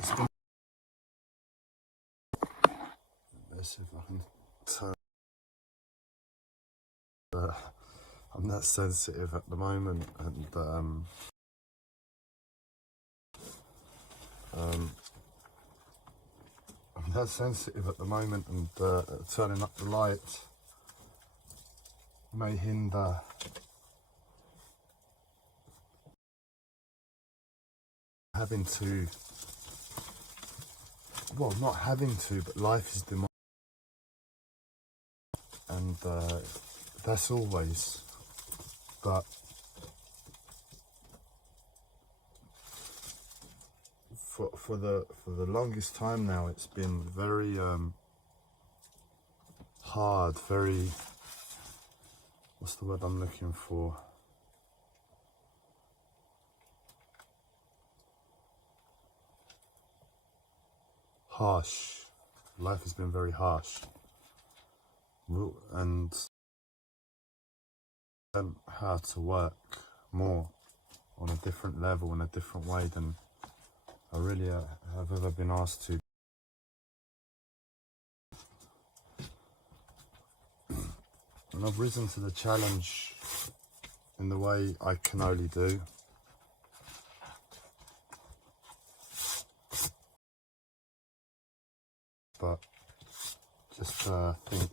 Let's see if I can turn. I'm that sensitive at the moment, and I'm that sensitive at the moment, and turning up the light may hinder having to, well, not having to, but life is demanding, and that's always, but for the longest time now, it's been very hard, very, what's the word I'm looking for? Harsh. Life has been very harsh, and how to work more on a different level, in a different way than I really have ever been asked to. And I've risen to the challenge in the way I can only do. But just think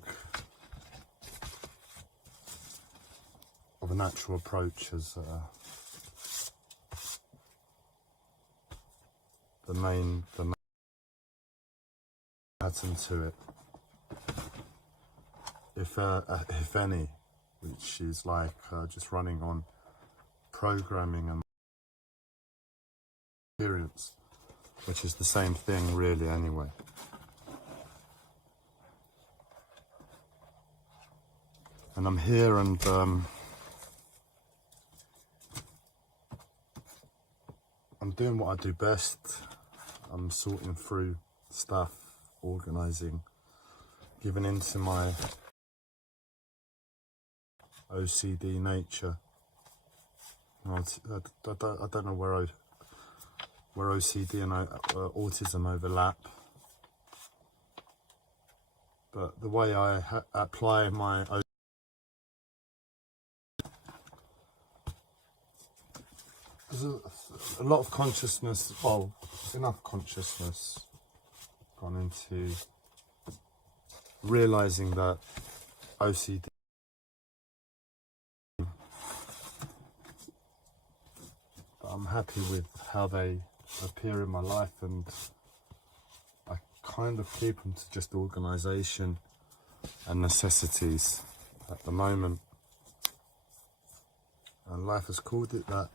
of a natural approach as the main pattern to it, if any, which is like just running on programming and experience, which is the same thing really anyway. And I'm here, and I'm doing what I do best. I'm sorting through stuff, organising, giving into my OCD nature. I don't know where OCD and autism overlap, but the way I apply my there's a lot of consciousness, well, enough consciousness gone into realising that OCD, but I'm happy with how they appear in my life, and I kind of keep them to just organisation and necessities at the moment, and life has called it that.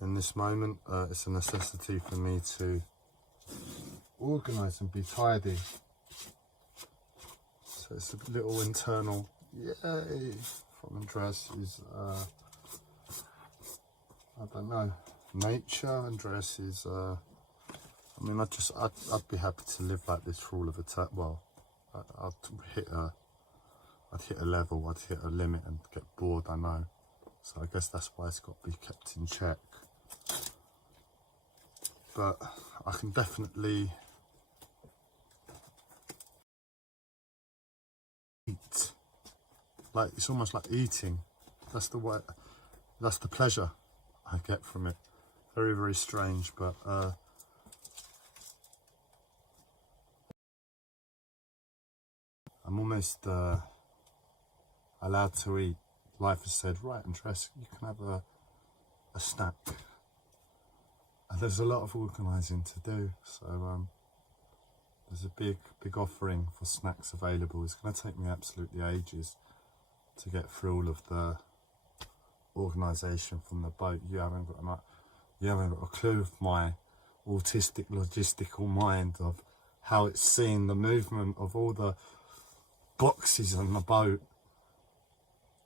In this moment, it's a necessity for me to organise and be tidy. So it's a little internal yay from Andreas is, I don't know, nature. Andreas is, I mean, I'd be happy to live like this for all of the time. Well, I'd hit a level, I'd hit a limit and get bored, I know. So I guess that's why it's got to be kept in check. But I can definitely eat. Like, it's almost like eating. That's the way, that's the pleasure I get from it. Very, very strange, but I'm almost allowed to eat. Life has said, right, Andres, you can have a snack. And there's a lot of organising to do, so there's a big offering for snacks available. It's going to take me absolutely ages to get through all of the organisation from the boat. You haven't got a clue of my autistic logistical mind of how it's seen the movement of all the boxes on the boat,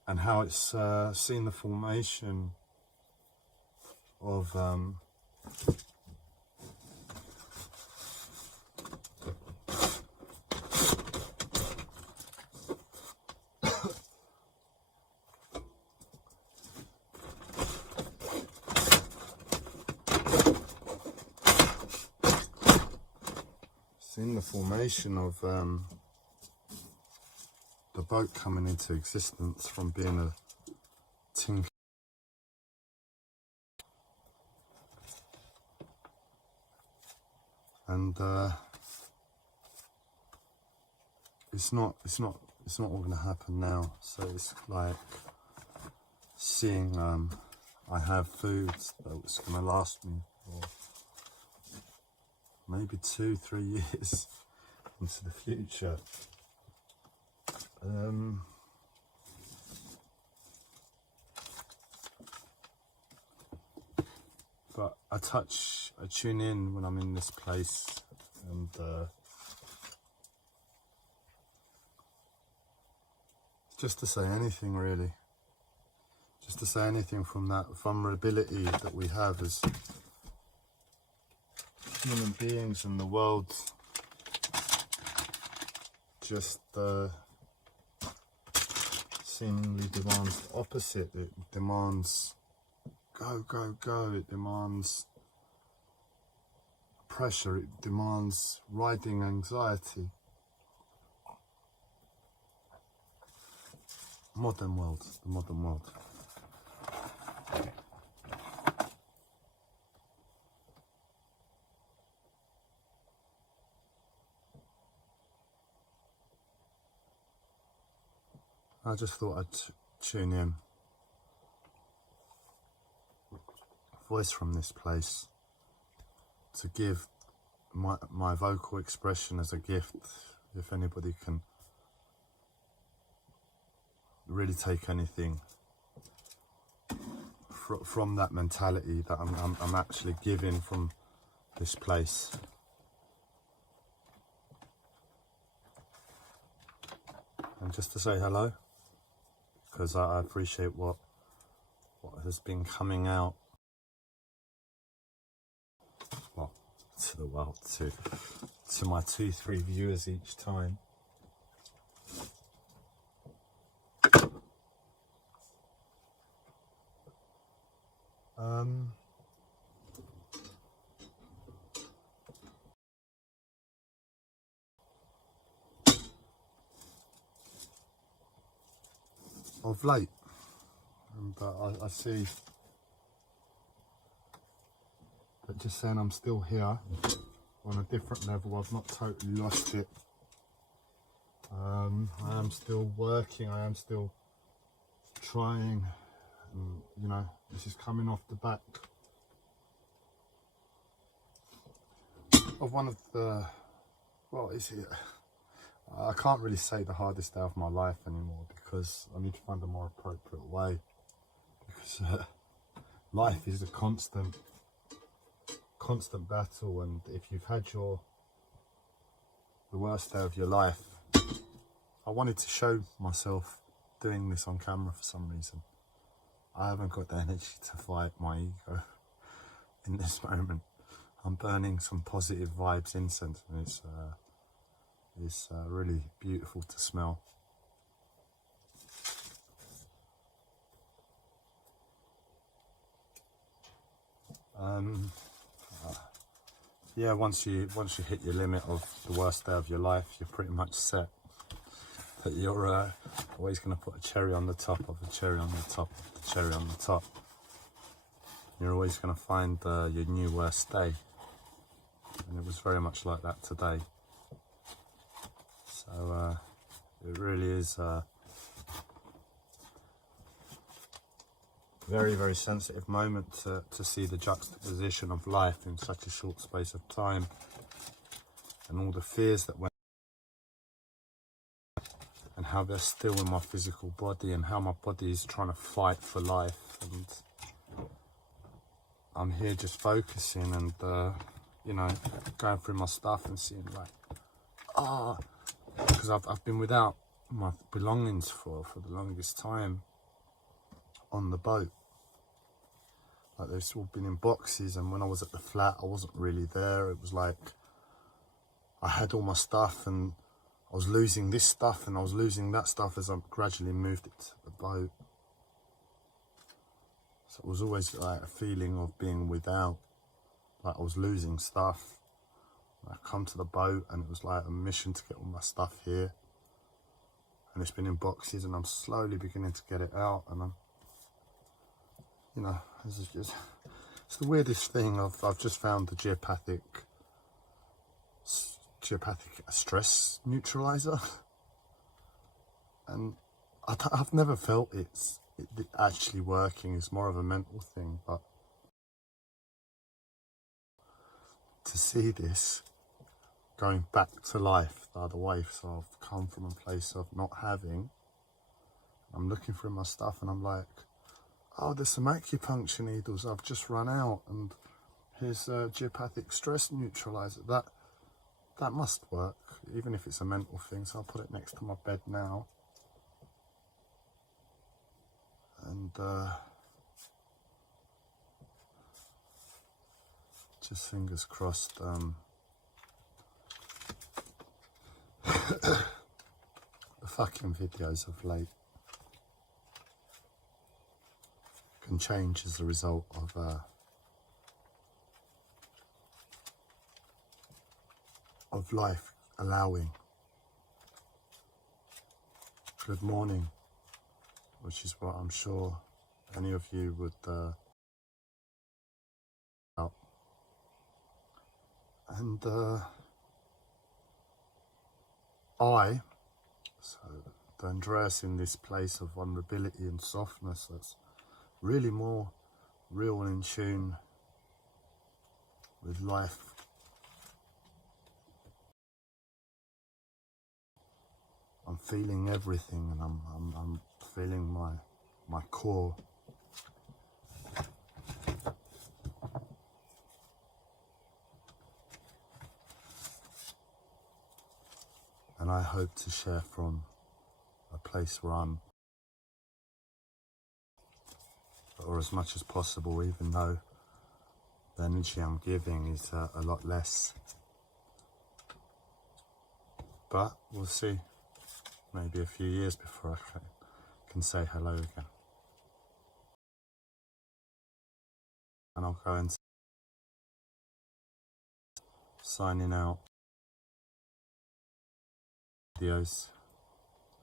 and how it's seen the formation of in the formation of the boat coming into existence from being a tin. And it's not all gonna happen now. So it's like seeing I have food that's gonna last me for maybe 2-3 years into the future. But I tune in when I'm in this place, and just to say anything really, just to say anything from that vulnerability that we have as human beings, and the world just seemingly demands the opposite. It demands go, go, go. It demands pressure. It demands riding anxiety. Modern world, the modern world. I just thought I'd tune in. Voice from this place to give my vocal expression as a gift. If anybody can really take anything from that mentality that I'm actually giving from this place. And just to say hello, because I appreciate what has been coming out, well, to the world, to my 2-3 viewers each time. Of late, but I see that just saying I'm still here on a different level. I've not totally lost it. I am still working. I am still trying. And, you know, this is coming off the back of one of the, well, is it? I can't really say the hardest day of my life anymore, because I need to find a more appropriate way. Because life is a constant battle, and if you've had the worst day of your life, I wanted to show myself doing this on camera for some reason. I haven't got the energy to fight my ego in this moment. I'm burning some positive vibes incense, and it's really beautiful to smell. Yeah, once you hit your limit of the worst day of your life, you're pretty much set. That you're always going to put a cherry on the top of a cherry on the top of the cherry on the top. You're always going to find your new worst day, and it was very much like that today. So it really is a very, very sensitive moment to see the juxtaposition of life in such a short space of time, and all the fears that went, and how they're still in my physical body, and how my body is trying to fight for life. And I'm here just focusing and you know, going through my stuff and seeing like, because I've been without my belongings for the longest time on the boat. Like, they've all been in boxes, and when I was at the flat, I wasn't really there. It was like I had all my stuff, and I was losing this stuff, and I was losing that stuff as I gradually moved it to the boat. So it was always like a feeling of being without, like I was losing stuff. I come to the boat and it was like a mission to get all my stuff here. And it's been in boxes and I'm slowly beginning to get it out, and I'm, you know, this is just, it's the weirdest thing. I've just found the geopathic stress neutralizer, and I've never felt it actually working. It's more of a mental thing, but to see this going back to life the other way, so I've come from a place of not having, I'm looking through my stuff and I'm like, oh, there's some acupuncture needles I've just run out, and here's a geopathic stress neutralizer. That must work, even if it's a mental thing. So I'll put it next to my bed now, and just fingers crossed. The fucking videos of late can change as a result of life allowing. Good morning, which is what I'm sure any of you would help. And so the Andreas in this place of vulnerability and softness, that's really more real and in tune with life. I'm feeling everything, and I'm feeling my core. And I hope to share from a place where I'm, or as much as possible, even though the energy I'm giving is a lot less. But we'll see. Maybe a few years before I can say hello again. And I'll go and signing out videos.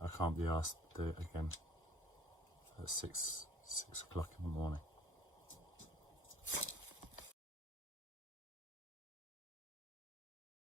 I can't be asked to do it again at 6 o'clock in the morning.